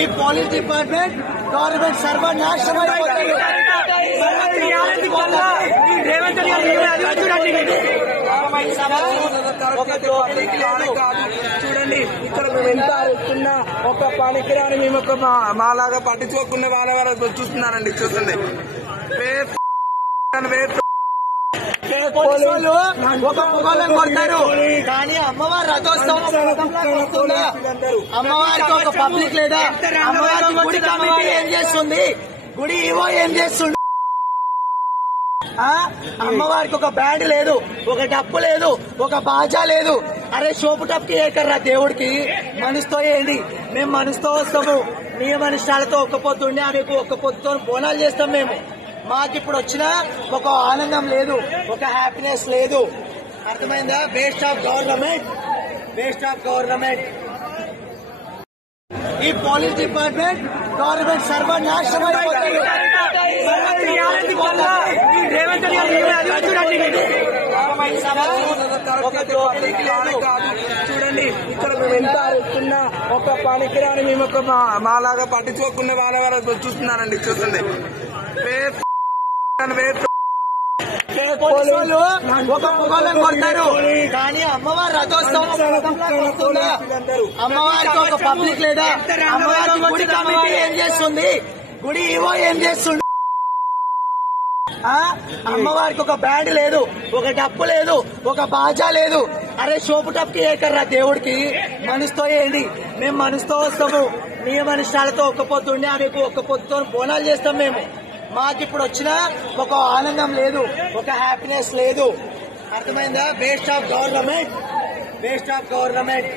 ఈ police department government సర్వనాశనం చూడండి, ఇక్కడ మేము ఎంత అరుస్తున్నా ఒక పనికిరాని మేము ఒక మాలాగా పట్టించుకోకుండా వాళ్ళ చూస్తున్నారండి. చూస్తుంది పోలీసులు ఒక పొగలను కొడతారు, కానీ అమ్మవారి రథోత్సవం అమ్మవారికి ఒక పబ్లిక్ లేదా? అమ్మవారి గుడి కమిటీ ఏం చేస్తుంది? గుడి ఈవో ఏం చేస్తుంది? అమ్మవారికి ఒక బ్యాండ్ లేదు, ఒక డప్పు లేదు, ఒక బాజా లేదు. అరే షోపు టప్కి ఏకర్రా దేవుడికి మనసుతో ఏంటి? మేము మనసుతో వస్తాము, నియమనిష్టాలతో ఒక్క పొద్దుండి ఆమెకు ఒక్క పొద్దుతో బోనాలు చేస్తాం. మేము మాకు ఇప్పుడు వచ్చిన ఒక ఆనందం లేదు, ఒక హ్యాపీనెస్ లేదు. అర్థమైందా? Waste of government, waste of government. ఈ పోలీస్ డిపార్ట్మెంట్ గవర్నమెంట్ సర్వనాశనం చూడండి, ఇక్కడ మేము ఎంత అరుస్తున్నా ఒక పనికిరాని మేము ఒక మాలాగా పట్టించుకోకుండా వాళ్ళ చూస్తున్నారండి. చూస్తుంది పోలీసులు ఒక పొగలను కొడతారు, కానీ అమ్మవారి రథోత్సవం అమ్మవారికి ఒక పబ్లిక్ లేదా? అమ్మవారి గుడి కమిటీ ఏం చేస్తుంది? గుడి ఈవో ఏం చేస్తుంది? అమ్మవారికి ఒక బ్యాండ్ లేదు, ఒక డప్పు లేదు, ఒక బాజా లేదు. అరే షోపు టప్కి ఏకర్రా దేవుడికి మనసుతో ఏంటి? మేము మనసుతో వస్తాము, నియమనిష్టాలతో ఒక్క పొద్దుండి ఆమెకు ఒక్క పొద్దుతో బోనాలు చేస్తాం. మేము మాకు ఇప్పుడు వచ్చిన ఒక ఆనందం లేదు, ఒక హ్యాపీనెస్ లేదు. అర్థమైందా? Waste of government, waste of government.